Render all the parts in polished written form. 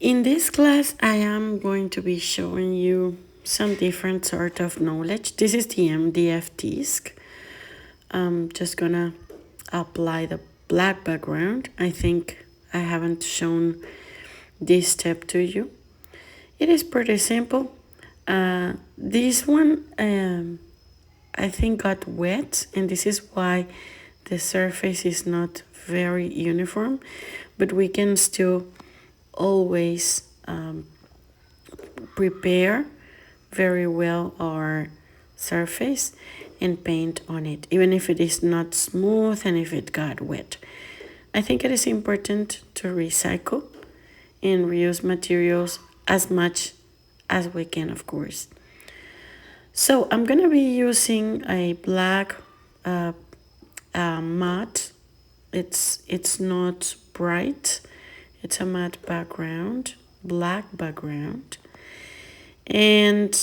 In this class, I am going to be showing you some different sort of knowledge. This is the MDF disc. I'm just gonna apply the black background. I think I haven't shown this step to you. It is pretty simple. This one, I think, got wet, and this is why the surface is not very uniform, but we can still always prepare very well our surface and paint on it, even if it is not smooth and if it got wet. I think it is important to recycle and reuse materials as much as we can, of course. So I'm gonna be using a black matte. It's not bright. It's a matte background, black background. And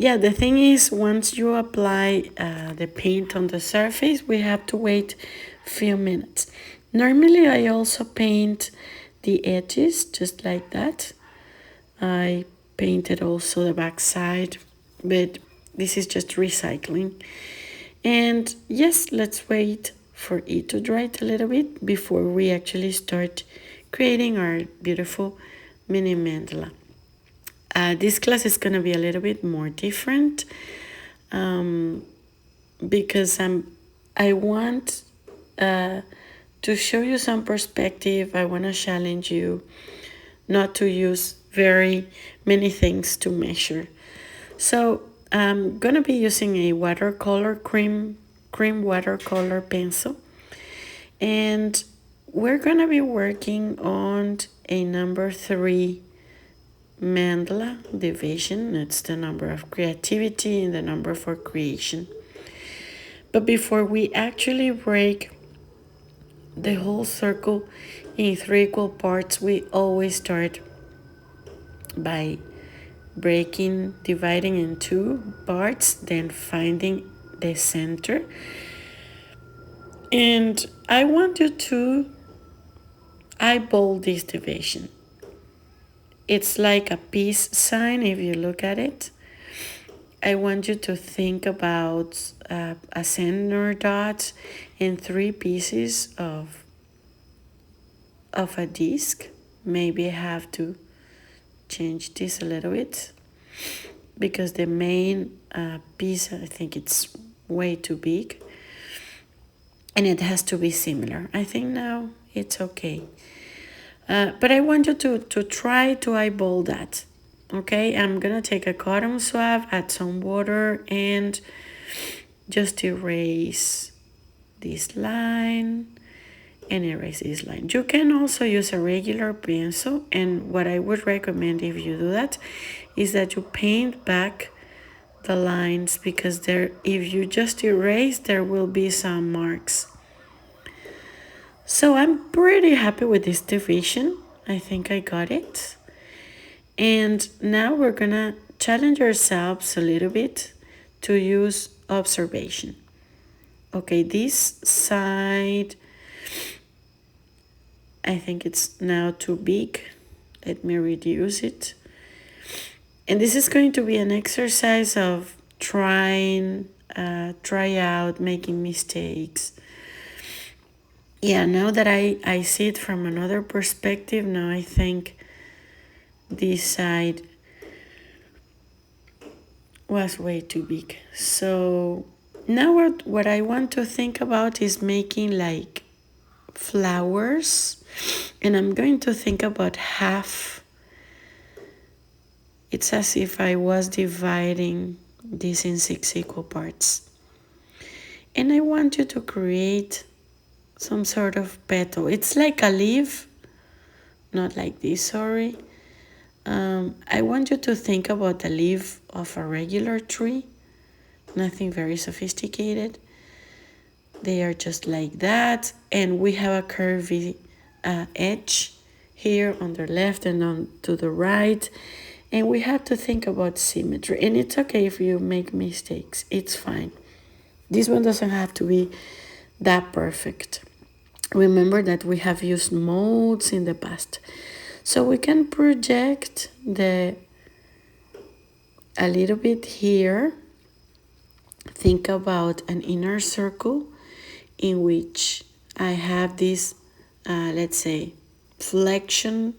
yeah, the thing is, once you apply the paint on the surface, we have to wait a few minutes. Normally, I also paint the edges just like that. I painted also the back side, but this is just recycling. And yes, let's wait for it to dry a little bit before we actually start creating our beautiful mini mandala. This class is going to be a little bit more different because I want to show you some perspective. I want to challenge you not to use very many things to measure. So I'm going to be using a watercolor cream watercolor pencil, and we're going to be working on a number 3 mandala division. It's the number of creativity and the number for creation. But before we actually break the whole circle in 3 equal parts, we always start by dividing in 2 parts, then finding the center. And I want you to eyeball this division. It's like a peace sign if you look at it. I want you to think about a center dot and 3 pieces of a disc. Maybe I have to change this a little bit because the main piece, I think it's way too big, and it has to be similar. I think now it's okay. But I want you to try to eyeball that. Okay, I'm gonna take a cotton swab, add some water, and just erase this line and erase this line. You can also use a regular pencil, and what I would recommend if you do that is that you paint back the lines, because there, if you just erase, there will be some marks. So I'm pretty happy with this division. I think I got it. And now we're gonna challenge ourselves a little bit to use observation. Okay, this side, I think it's now too big. Let me reduce it. And this is going to be an exercise of try out, making mistakes. Yeah, now that I see it from another perspective, now I think this side was way too big. So now what I want to think about is making like flowers, and I'm going to think about half. It's as if I was dividing this in 6 equal parts. And I want you to create some sort of petal. It's like a leaf, not like this, sorry. I want you to think about the leaf of a regular tree, nothing very sophisticated. They are just like that, and we have a curvy edge here on the left and on to the right, and we have to think about symmetry. And it's okay if you make mistakes, it's fine. This one doesn't have to be that perfect. Remember that we have used molds in the past. So we can project a little bit here. Think about an inner circle in which I have this, let's say, flexion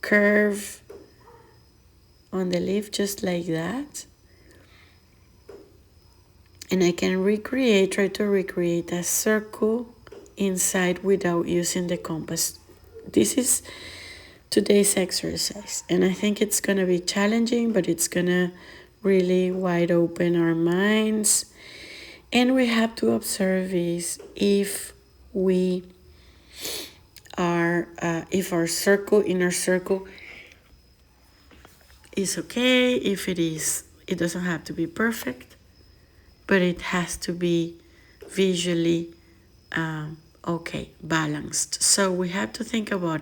curve on the leaf, just like that. And I can try to recreate a circle inside without using the compass. This is today's exercise, and I think it's gonna be challenging, but it's gonna really wide open our minds. And we have to observe is if we are, if our inner circle is okay. If it is, it doesn't have to be perfect, but it has to be visually okay, balanced. So we have to think about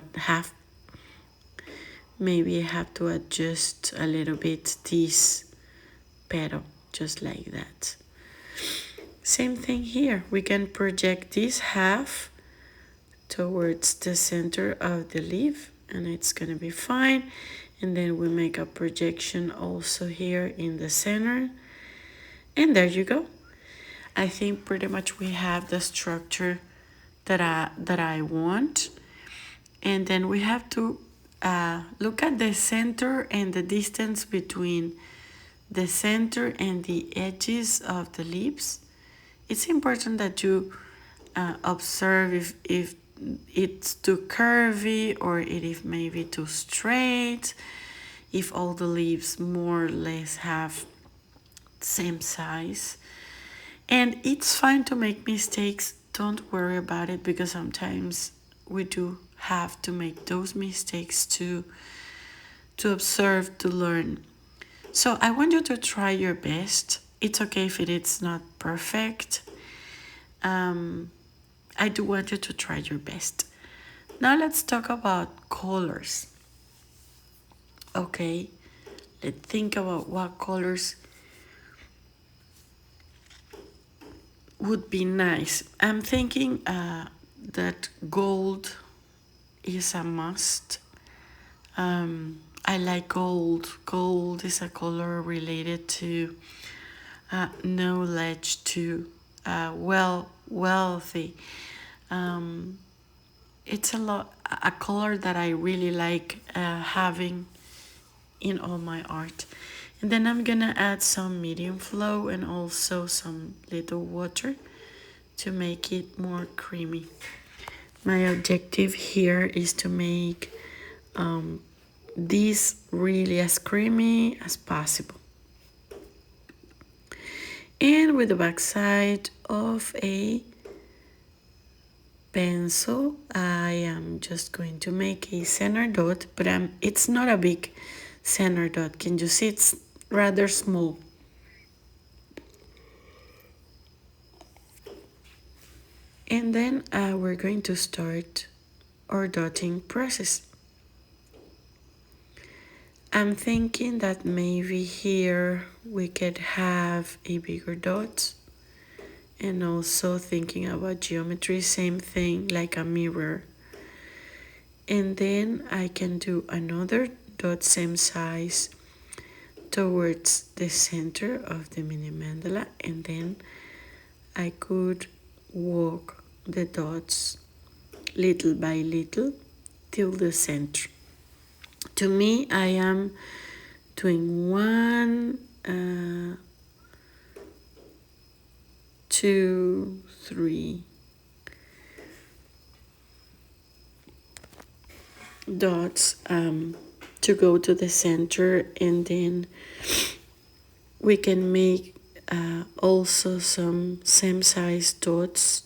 maybe I have to adjust a little bit this petal, just like that. Same thing here. We can project this half towards the center of the leaf, and it's gonna be fine. And then we make a projection also here in the center, and there you go. I think pretty much we have the structure that I want. And then we have to look at the center and the distance between the center and the edges of the leaves. It's important that you observe if it's too curvy or if maybe too straight, if all the leaves more or less have same size. And it's fine to make mistakes. Don't worry about it, because sometimes we do have to make those mistakes to observe, to learn. So I want you to try your best. It's okay if it's not perfect. I do want you to try your best. Now let's talk about colors. Okay, let's think about what colors would be nice. I'm thinking that gold is a must. I like gold. Gold is a color related to knowledge, to wealthy. It's a color that I really like having in all my art. And then I'm gonna add some medium flow and also some little water to make it more creamy. My objective here is to make this really as creamy as possible. And with the back side of a pencil, I am just going to make a center dot, but it's not a big center dot. Can you see? It's rather small. And then we're going to start our dotting process. I'm thinking that maybe here we could have a bigger dot, and also thinking about geometry, same thing, like a mirror. And then I can do another dot same size towards the center of the mini mandala, and then I could walk the dots little by little till the center. To me, I am doing 1, 2, 3 dots to go to the center, and then we can make also some same size dots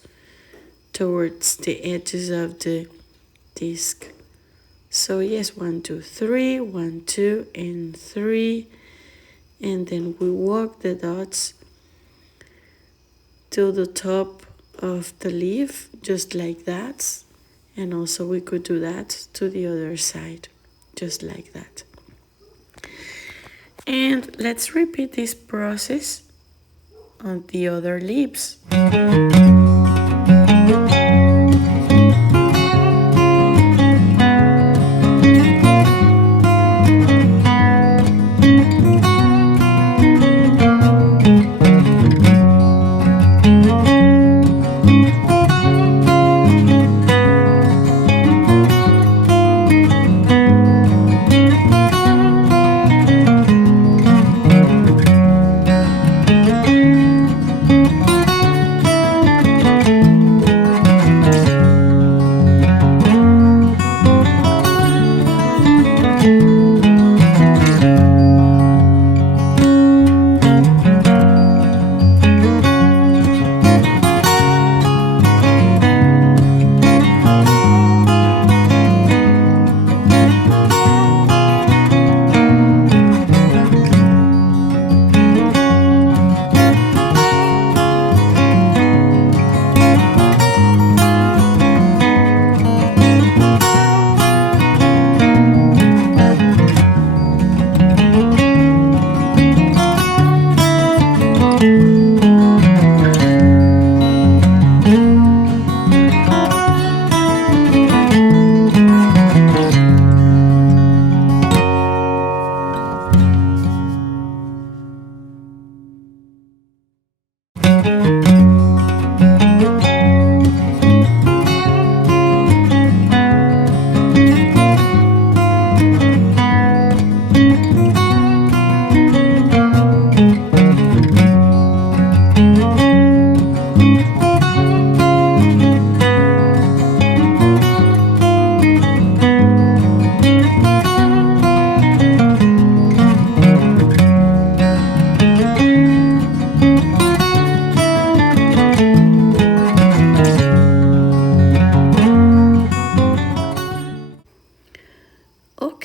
towards the edges of the disc. So yes, 1, 2, 3, 1, 2, and 3, and then we walk the dots to the top of the leaf, just like that. And also we could do that to the other side, just like that. And let's repeat this process on the other leaves.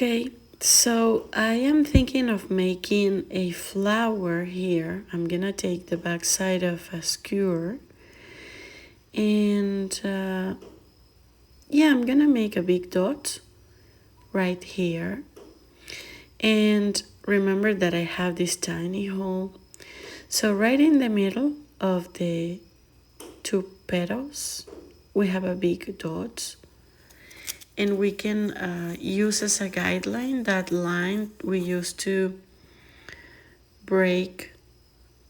Okay, so I am thinking of making a flower here. I'm gonna take the back side of a skewer and yeah, I'm gonna make a big dot right here. And remember that I have this tiny hole. So right in the middle of the two petals, we have a big dot. And we can use as a guideline that line we used to break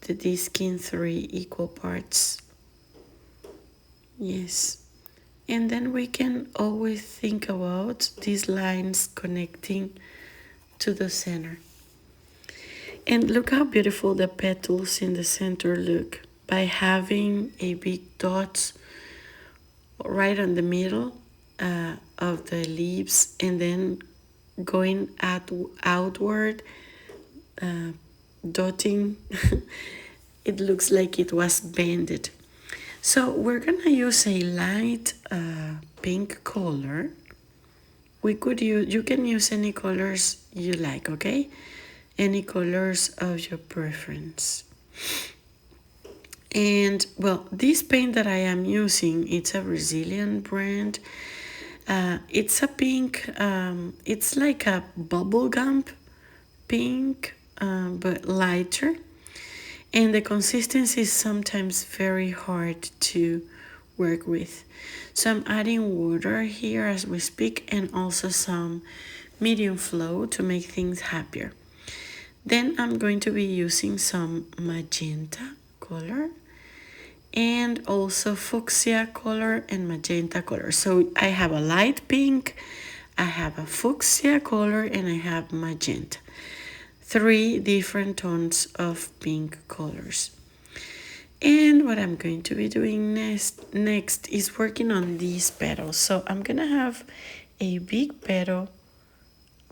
the disc in 3 equal parts. Yes. And then we can always think about these lines connecting to the center. And look how beautiful the petals in the center look by having a big dot right on the middle of the leaves and then going outward, dotting. It looks like it was bended. So we're gonna use a light pink color. You can use any colors you like, okay? Any colors of your preference. And well, this paint that I am using, it's a Brazilian brand. It's a pink, it's like a bubblegum pink, but lighter. And the consistency is sometimes very hard to work with. So I'm adding water here as we speak and also some medium flow to make things happier. Then I'm going to be using some magenta color and also fuchsia color and magenta color. So I have a light pink, I have a fuchsia color, and I have magenta. 3 different tones of pink colors. And what I'm going to be doing next is working on these petals. So I'm gonna have a big petal,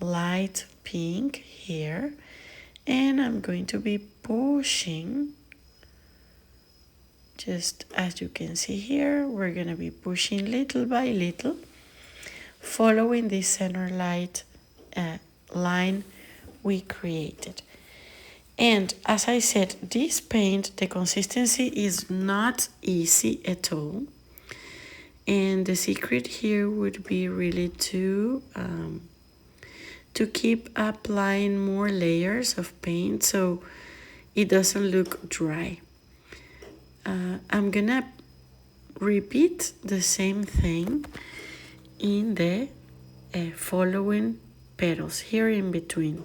light pink here, and I'm going to be pushing, just as you can see here, we're gonna be pushing little by little, following the center light line we created. And as I said, this paint, the consistency is not easy at all. And the secret here would be really to keep applying more layers of paint so it doesn't look dry. I'm gonna repeat the same thing in the following petals here in between.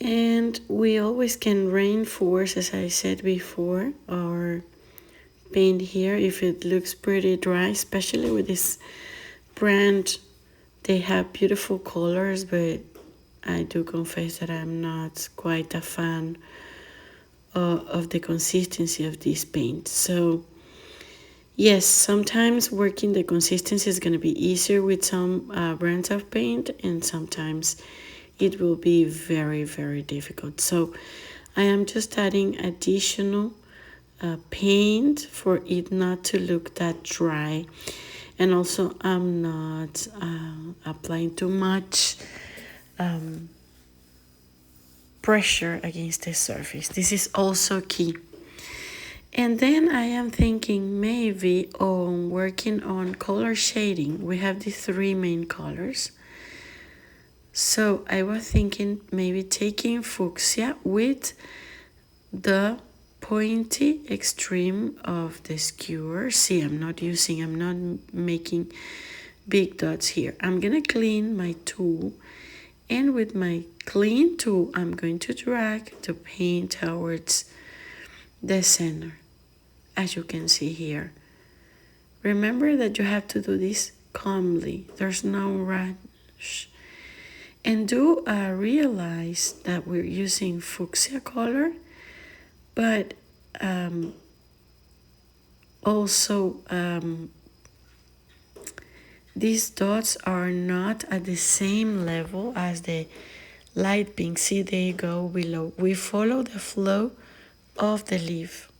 And we always can reinforce, as I said before, our paint here if it looks pretty dry, especially with this brand. They have beautiful colors, but I do confess that I'm not quite a fan of the consistency of this paint. So yes, sometimes working the consistency is going to be easier with some brands of paint, and sometimes it will be very, very difficult. So I am just adding additional paint for it not to look that dry. And also I'm not applying too much pressure against the surface. This is also key. And then I am thinking maybe on working on color shading. We have the 3 main colors. So I was thinking maybe taking fuchsia with the pointy extreme of the skewer. See, I'm not making big dots here. I'm gonna clean my tool, and with my clean tool, I'm going to drag the paint towards the center, as you can see here. Remember that you have to do this calmly. There's no rush. And do realize that we're using fuchsia color, but also these dots are not at the same level as the light pink. See, they go below. We follow the flow of the leaf.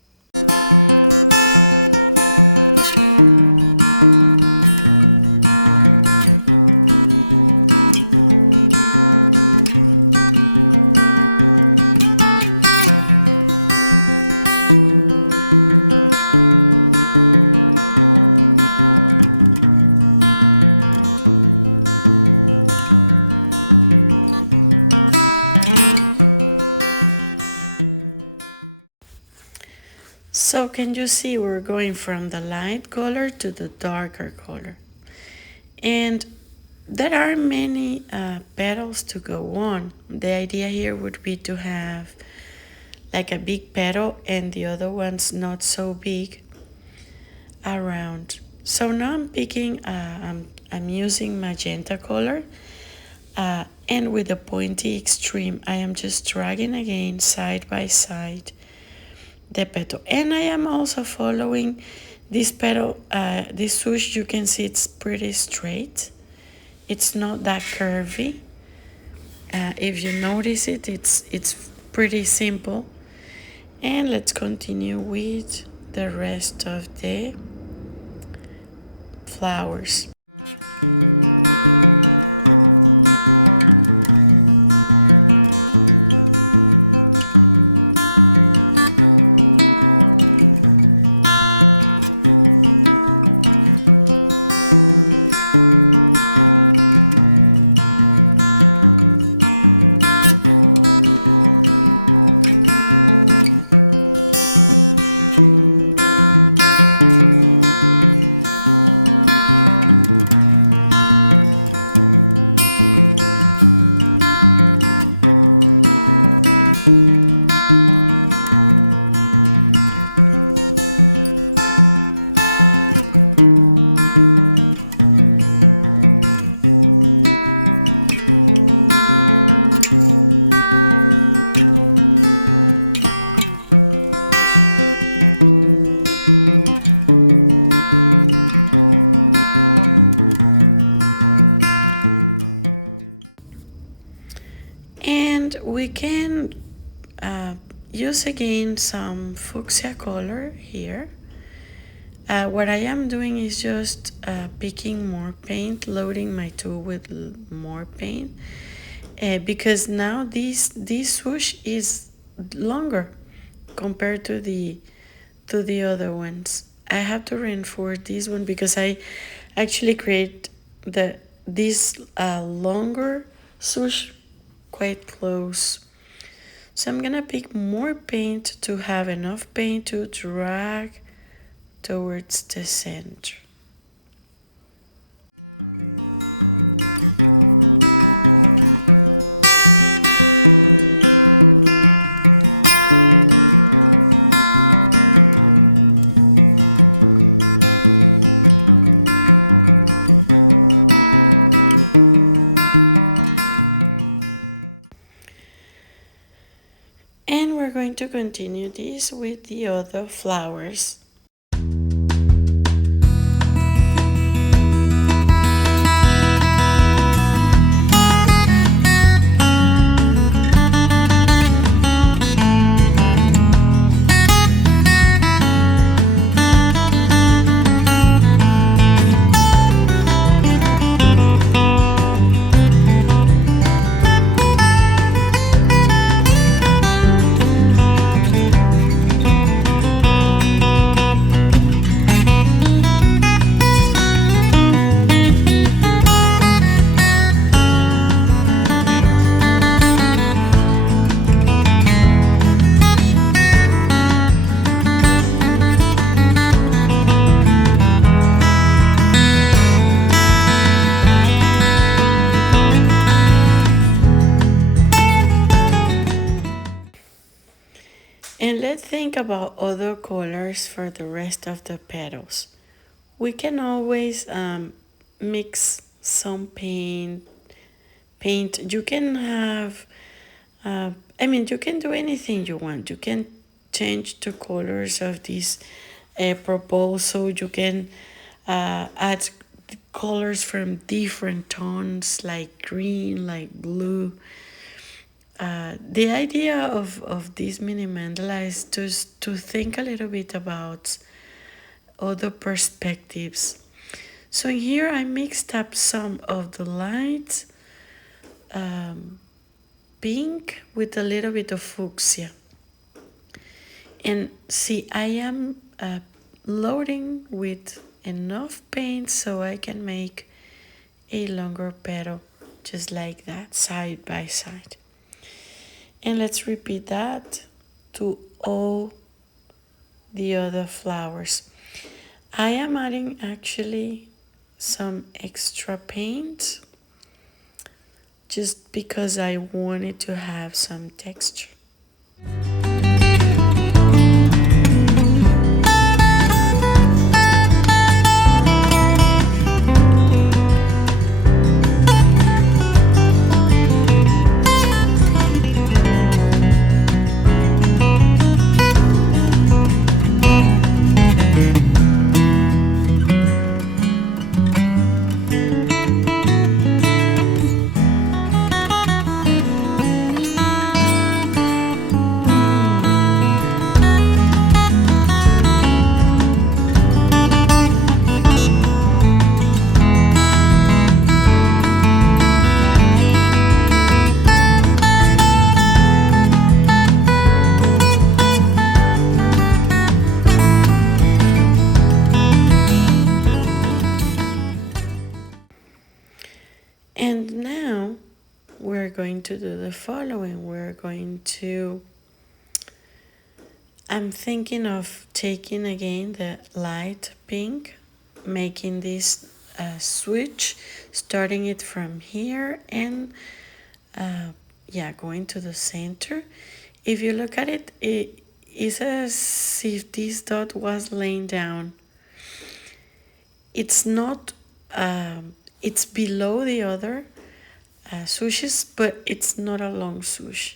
So can you see we're going from the light color to the darker color? And there are many petals to go on. The idea here would be to have like a big petal and the other ones not so big around. So now I'm picking, I'm using magenta color, and with the pointy extreme, I am just dragging again side by side the petal. And I am also following this petal, this swoosh. You can see it's pretty straight. It's not that curvy. If you notice it, it's pretty simple. And let's continue with the rest of the flowers. We can use again some fuchsia color here. What I am doing is just picking more paint, loading my tool with more paint, because now this swoosh is longer compared to the other ones. I have to reinforce this one because I actually create this longer swoosh quite close. So I'm gonna pick more paint to have enough paint to drag towards the center. To continue this with the other flowers. And let's think about other colors for the rest of the petals. We can always mix some paint. You can have, you can do anything you want. You can change the colors of this proposal. You can add colors from different tones, like green, like blue. The idea of this mini mandala is just to think a little bit about other perspectives. So here I mixed up some of the light pink with a little bit of fuchsia. And see, I am loading with enough paint so I can make a longer petal just like that, side by side. And let's repeat that to all the other flowers. I am adding actually some extra paint just because I wanted to have some texture. And now we're going to do the following. I'm thinking of taking again the light pink, making this switch, starting it from here and going to the center. If you look at it, it is as if this dot was laying down. It's not, it's below the other swooshes, but it's not a long swoosh.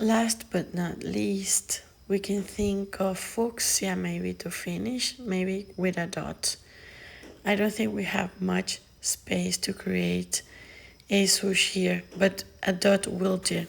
Last but not least, we can think of fuchsia maybe to finish, maybe with a dot. I don't think we have much space to create a swoosh here, but a dot will do.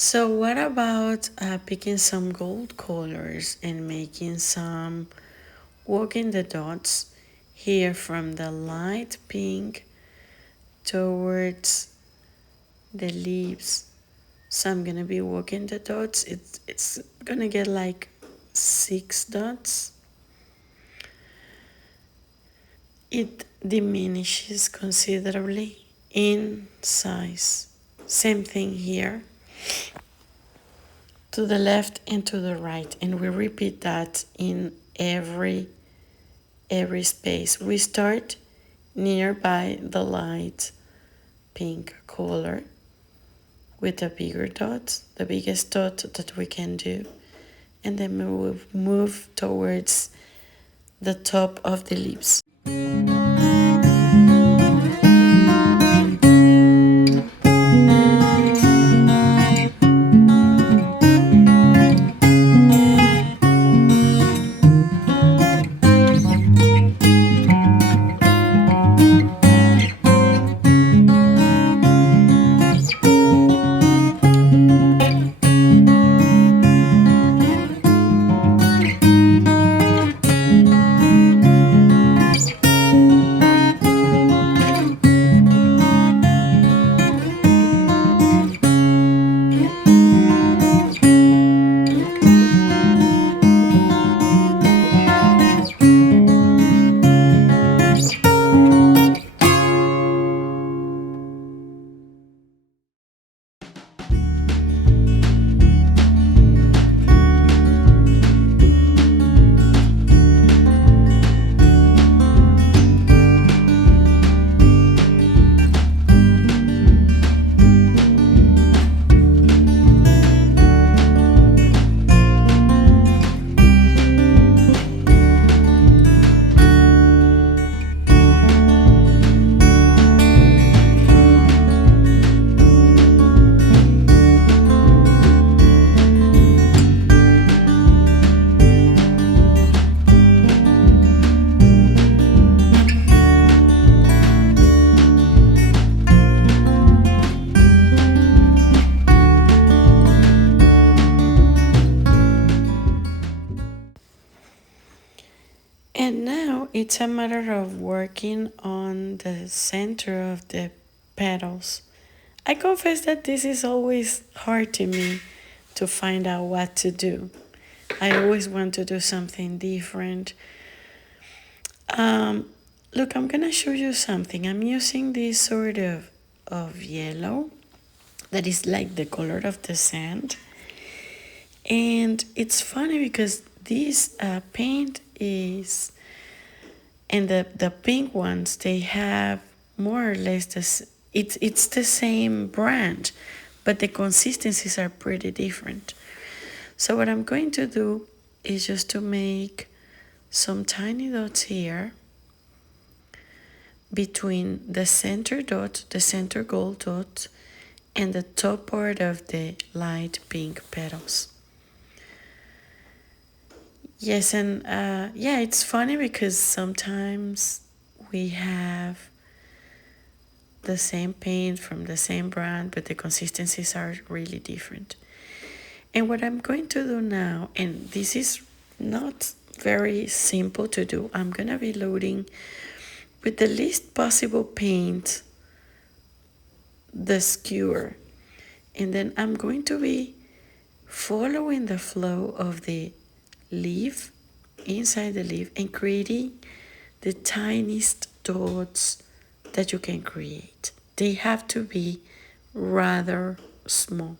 So what about picking some gold colors and making some working the dots here from the light pink towards the leaves. So I'm gonna be working the dots. It's gonna get like 6 dots. It diminishes considerably in size. Same thing here, to the left and to the right, and we repeat that in every space. We start nearby the light pink color with the bigger dot, the biggest dot that we can do, and then we move towards the top of the lips. And now it's a matter of working on the center of the petals. I confess that this is always hard to me to find out what to do. I always want to do something different. Look, I'm gonna show you something. I'm using this sort of yellow that is like the color of the sand. And it's funny because this paint is, and the pink ones, they have more or less this, it's the same brand, but the consistencies are pretty different. So what I'm going to do is just to make some tiny dots here between the center dot, the center gold dot, and the top part of the light pink petals. Yes, and yeah, it's funny because sometimes we have the same paint from the same brand, but the consistencies are really different. And what I'm going to do now, and this is not very simple to do, I'm gonna be loading with the least possible paint the skewer, and then I'm going to be following the flow of the leaf inside the leaf and creating the tiniest dots that you can create. They have to be rather small.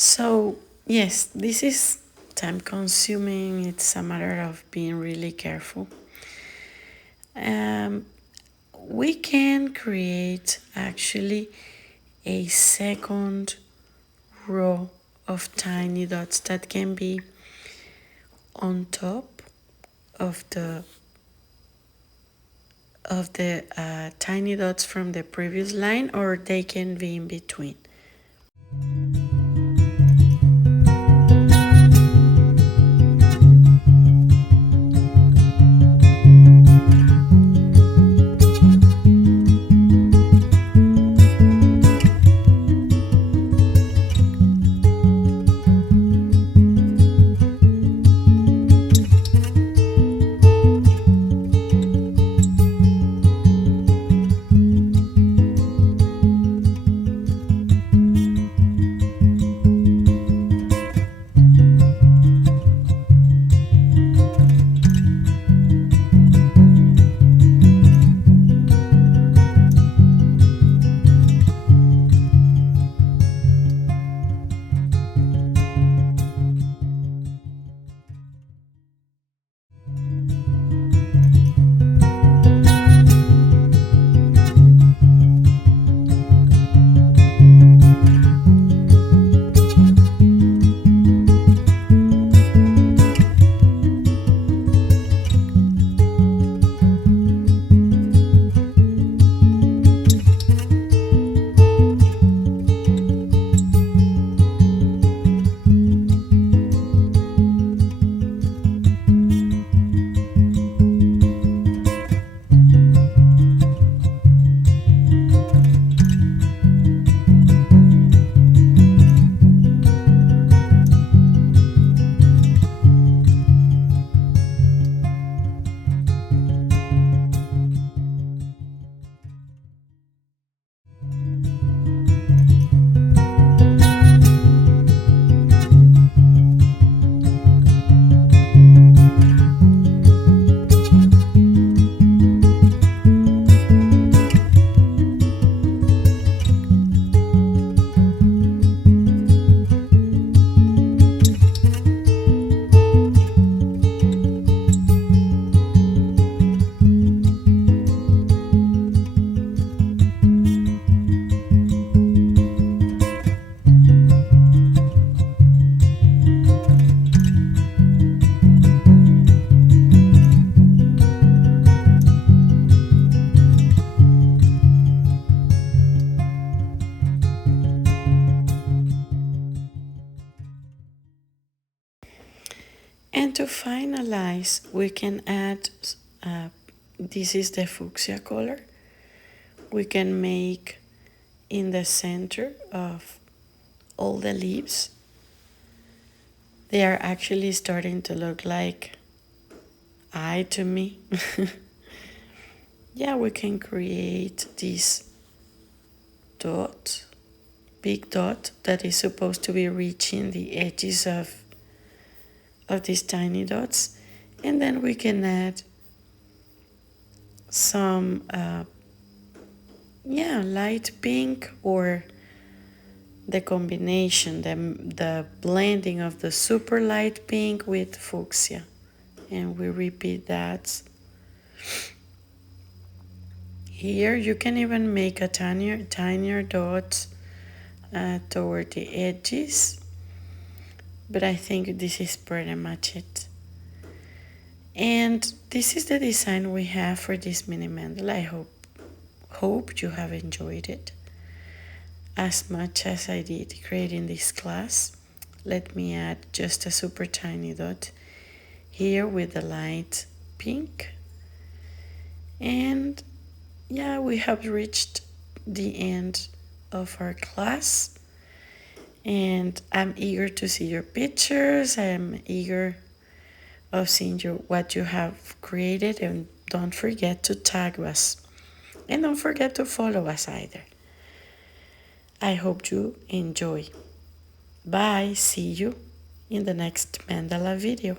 So yes, this is time consuming. It's a matter of being really careful. Um, we can create actually a second row of tiny dots that can be on top of the tiny dots from the previous line, or they can be in between. And to finalize, we can add, this is the fuchsia color. We can make in the center of all the leaves. They are actually starting to look like eye to me. Yeah, we can create this dot, big dot that is supposed to be reaching the edges of these tiny dots, and then we can add some light pink, or the combination, the blending of the super light pink with fuchsia, and we repeat that here. You can even make a tinier dot toward the edges, but I think this is pretty much it. And this is the design we have for this mini mandala. I hope you have enjoyed it as much as I did creating this class. Let me add just a super tiny dot here with the light pink. And yeah, we have reached the end of our class, and I'm eager to see your pictures. I'm eager of seeing what you have created, and don't forget to tag us, and don't forget to follow us either. I hope you enjoy. Bye, see you in the next mandala video.